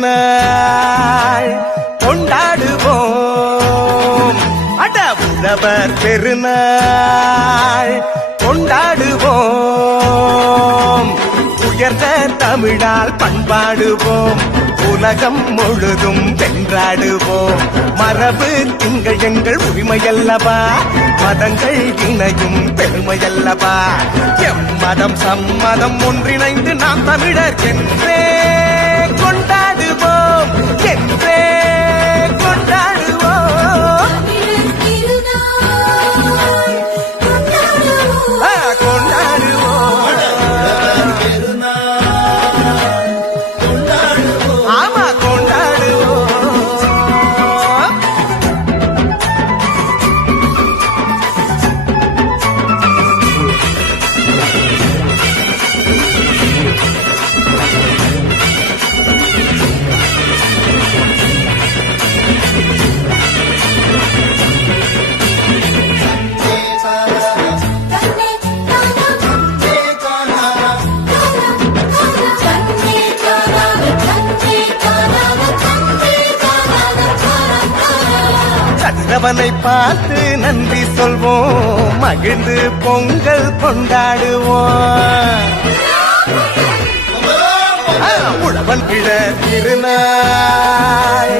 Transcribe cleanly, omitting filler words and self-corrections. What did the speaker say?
திருநாள் கொண்டாடுவோம். அட உழவர் பெருநாள் கொண்டாடுவோம். உயர்ந்த தமிழால் பண்பாடுவோம். உலகம் முழுதும் வென்றாடுவோம். மரபு திங்கள் எங்கள் உரிமையல்லவா, மதங்கள் இணையும் பெருமையல்லவா. எம்மதம் சம்மதம் ஒன்றிணைந்து நாம் தமிழர் என்றே கொண்டாடுவோம், என்றே கொண்டாடுவோம். அவனை பார்த்து நன்றி சொல்வோம், மகிழ்ந்து பொங்கல் கொண்டாடுவோம். உழவன் கிழ திருநாள்